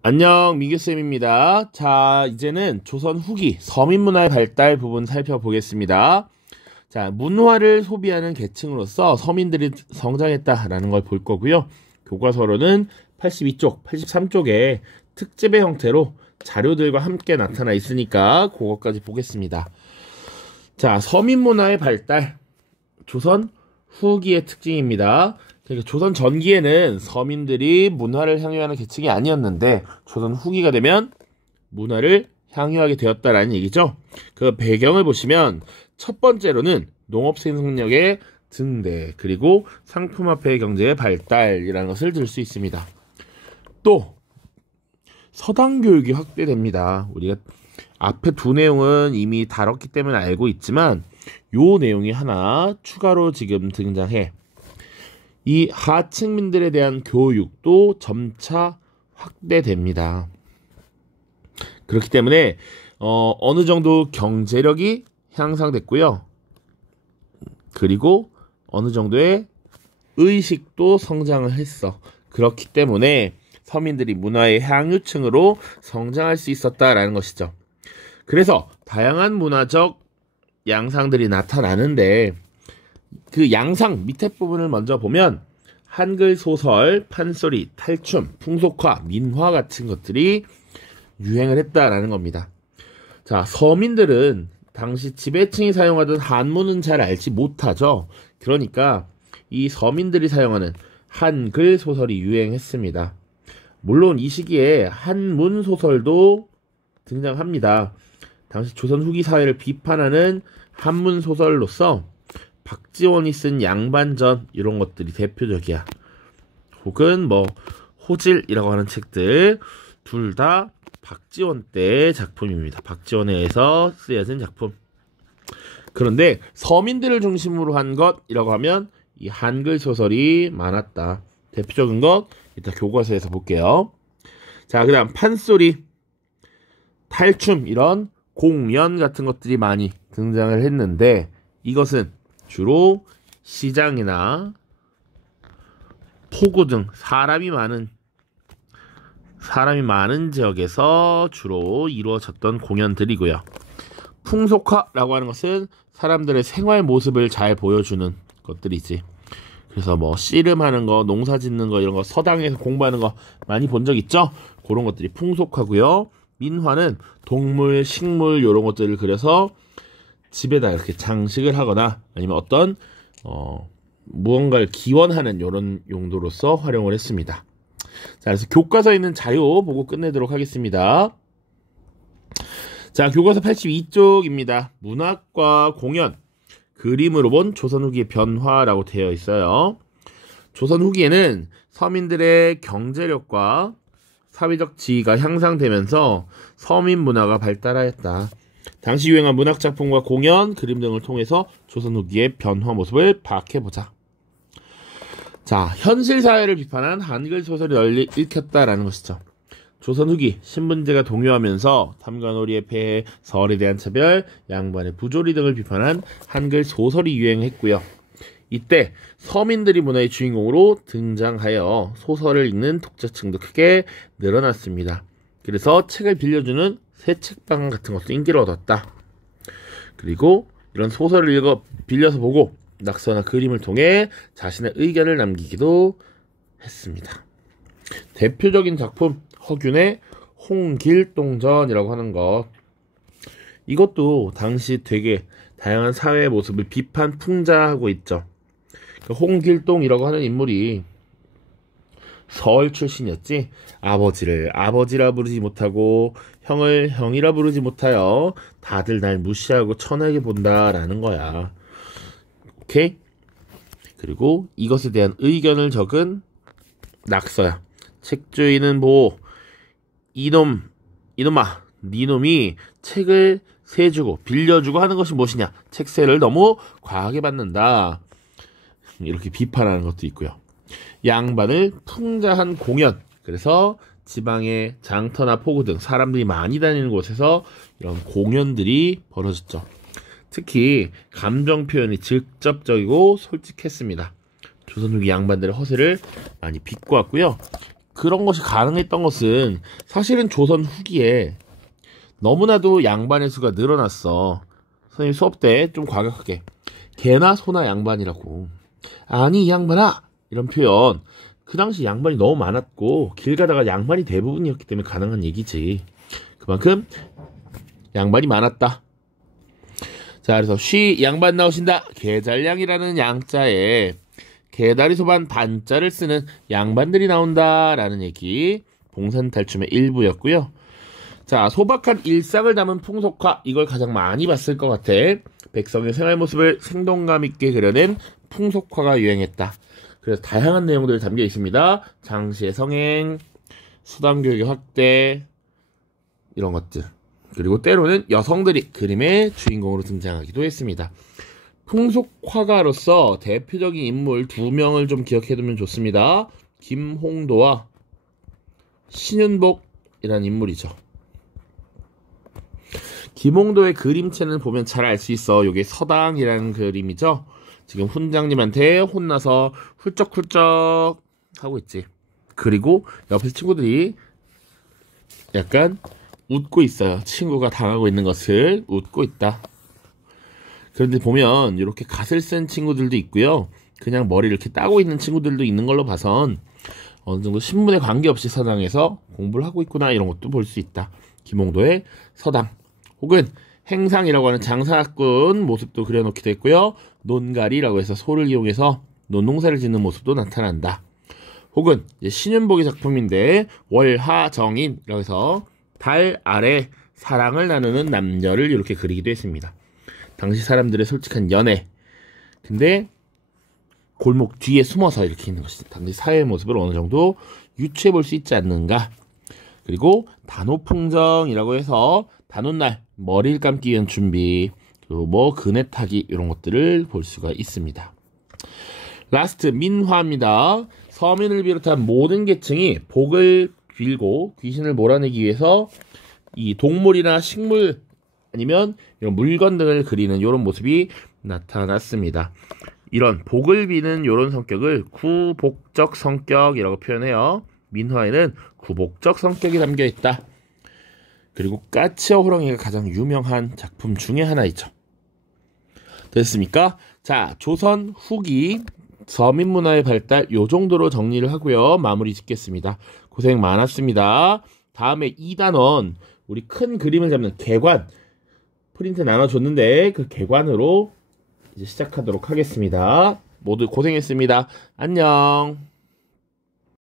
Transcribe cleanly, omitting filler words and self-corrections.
안녕, 민규쌤입니다. 자, 이제는 조선 후기 서민문화의 발달 부분 살펴보겠습니다. 자, 문화를 소비하는 계층으로서 서민들이 성장했다라는 걸 볼 거고요. 교과서로는 82쪽, 83쪽에 특집의 형태로 자료들과 함께 나타나 있으니까 그것까지 보겠습니다. 자, 서민문화의 발달, 조선 후기의 특징입니다. 그러니까 조선 전기에는 서민들이 문화를 향유하는 계층이 아니었는데 조선 후기가 되면 문화를 향유하게 되었다라는 얘기죠. 그 배경을 보시면 첫 번째로는 농업 생산력의 증대, 그리고 상품화폐 경제의 발달이라는 것을 들 수 있습니다. 또 서당 교육이 확대됩니다. 우리가 앞에 두 내용은 이미 다뤘기 때문에 알고 있지만 요 내용이 하나 추가로 지금 등장해. 이 하층민들에 대한 교육도 점차 확대됩니다. 그렇기 때문에 어느 정도 경제력이 향상됐고요. 그리고 어느 정도의 의식도 성장을 했어. 그렇기 때문에 서민들이 문화의 향유층으로 성장할 수 있었다라는 것이죠. 그래서 다양한 문화적 양상들이 나타나는데 그 양상 밑에 부분을 먼저 보면 한글 소설, 판소리, 탈춤, 풍속화, 민화 같은 것들이 유행을 했다라는 겁니다. 자, 서민들은 당시 지배층이 사용하던 한문은 잘 알지 못하죠. 그러니까 이 서민들이 사용하는 한글 소설이 유행했습니다. 물론 이 시기에 한문 소설도 등장합니다. 당시 조선 후기 사회를 비판하는 한문 소설로서 박지원이 쓴 양반전 이런 것들이 대표적이야. 혹은 뭐 호질이라고 하는 책들 둘 다 박지원 때의 작품입니다. 박지원에 의해서 쓰여진 작품. 그런데 서민들을 중심으로 한 것이라고 하면 이 한글 소설이 많았다. 대표적인 것 이따 교과서에서 볼게요. 자, 그 다음 판소리, 탈춤 이런 공연 같은 것들이 많이 등장을 했는데 이것은 주로 시장이나 포구 등 사람이 많은 지역에서 주로 이루어졌던 공연들이고요. 풍속화라고 하는 것은 사람들의 생활 모습을 잘 보여주는 것들이지. 그래서 뭐 씨름하는 거, 농사 짓는 거 이런 거 서당에서 공부하는 거 많이 본 적 있죠? 그런 것들이 풍속화고요. 민화는 동물, 식물 이런 것들을 그려서 집에다 이렇게 장식을 하거나 아니면 어떤 무언가를 기원하는 이런 용도로서 활용을 했습니다. 자, 그래서 교과서에 있는 자료 보고 끝내도록 하겠습니다. 자, 교과서 82쪽입니다. 문학과 공연, 그림으로 본 조선 후기의 변화라고 되어 있어요. 조선 후기에는 서민들의 경제력과 사회적 지위가 향상되면서 서민 문화가 발달하였다. 당시 유행한 문학작품과 공연, 그림 등을 통해서 조선 후기의 변화 모습을 파악해보자. 자, 현실 사회를 비판한 한글 소설이 널리 읽혔다라는 것이죠. 조선 후기, 신분제가 동요하면서 탐관오리의 폐해, 서울에 대한 차별, 양반의 부조리 등을 비판한 한글 소설이 유행했고요. 이때 서민들이 문화의 주인공으로 등장하여 소설을 읽는 독자층도 크게 늘어났습니다. 그래서 책을 빌려주는 새 책방 같은 것도 인기를 얻었다. 그리고 이런 소설을 빌려서 보고 낙서나 그림을 통해 자신의 의견을 남기기도 했습니다. 대표적인 작품 허균의 홍길동전이라고 하는 것. 이것도 당시 되게 다양한 사회의 모습을 비판 풍자하고 있죠. 홍길동이라고 하는 인물이 서울 출신이었지. 아버지를 아버지라 부르지 못하고 형을 형이라 부르지 못하여 다들 날 무시하고 천하게 본다라는 거야. 오케이? 그리고 이것에 대한 의견을 적은 낙서야. 책주인은 뭐 이놈아 니놈이 책을 세주고 빌려주고 하는 것이 무엇이냐. 책세를 너무 과하게 받는다. 이렇게 비판하는 것도 있고요. 양반을 풍자한 공연. 그래서 지방의 장터나 포구 등 사람들이 많이 다니는 곳에서 이런 공연들이 벌어졌죠. 특히 감정 표현이 직접적이고 솔직했습니다. 조선 후기 양반들의 허세를 많이 비꼬았고요. 그런 것이 가능했던 것은 사실은 조선 후기에 너무나도 양반의 수가 늘어났어. 선생님 수업 때 좀 과격하게 개나 소나 양반이라고. 아니 이 양반아 이런 표현. 그 당시 양반이 너무 많았고 길 가다가 양반이 대부분이었기 때문에 가능한 얘기지. 그만큼 양반이 많았다. 자, 그래서 쉬 양반 나오신다. 개잘량이라는 양자에 개다리 소반 반자를 쓰는 양반들이 나온다라는 얘기. 봉산탈춤의 일부였고요. 자, 소박한 일상을 담은 풍속화. 이걸 가장 많이 봤을 것 같아. 백성의 생활 모습을 생동감 있게 그려낸 풍속화가 유행했다. 그래서 다양한 내용들이 담겨 있습니다. 장시의 성행, 수담교육의 확대, 이런 것들. 그리고 때로는 여성들이 그림의 주인공으로 등장하기도 했습니다. 풍속화가로서 대표적인 인물 2명을 좀 기억해두면 좋습니다. 김홍도와 신윤복이라는 인물이죠. 김홍도의 그림체는 보면 잘 알 수 있어. 이게 서당이라는 그림이죠. 지금 훈장님한테 혼나서 훌쩍훌쩍 하고 있지. 그리고 옆에서 친구들이 약간 웃고 있어요. 친구가 당하고 있는 것을 웃고 있다. 그런데 보면 이렇게 갓을 쓴 친구들도 있고요. 그냥 머리를 이렇게 따고 있는 친구들도 있는 걸로 봐선 어느 정도 신분에 관계없이 서당에서 공부를 하고 있구나 이런 것도 볼 수 있다. 김홍도의 서당 혹은 행상이라고 하는 장사꾼 모습도 그려놓기도 했고요. 논가리라고 해서 소를 이용해서 논농사를 짓는 모습도 나타난다. 혹은 이제 신윤복의 작품인데 월하정인이라고 해서 달 아래 사랑을 나누는 남녀를 이렇게 그리기도 했습니다. 당시 사람들의 솔직한 연애. 근데 골목 뒤에 숨어서 이렇게 있는 것이 당시 사회의 모습을 어느 정도 유추해 볼 수 있지 않는가. 그리고 단오풍정이라고 해서 단오날 머리를 감기 위한 준비, 그리고 뭐 그네 타기 이런 것들을 볼 수가 있습니다. 라스트 민화입니다. 서민을 비롯한 모든 계층이 복을 빌고 귀신을 몰아내기 위해서 이 동물이나 식물 아니면 이런 물건 등을 그리는 이런 모습이 나타났습니다. 이런 복을 비는 이런 성격을 구복적 성격이라고 표현해요. 민화에는 구복적 성격이 담겨 있다. 그리고 까치와 호랑이가 가장 유명한 작품 중에 하나이죠. 됐습니까? 자, 조선 후기 서민문화의 발달 요 정도로 정리를 하고요. 마무리 짓겠습니다. 고생 많았습니다. 다음에 2단원 우리 큰 그림을 잡는 개관 프린트 나눠줬는데 그 개관으로 이제 시작하도록 하겠습니다. 모두 고생했습니다. 안녕.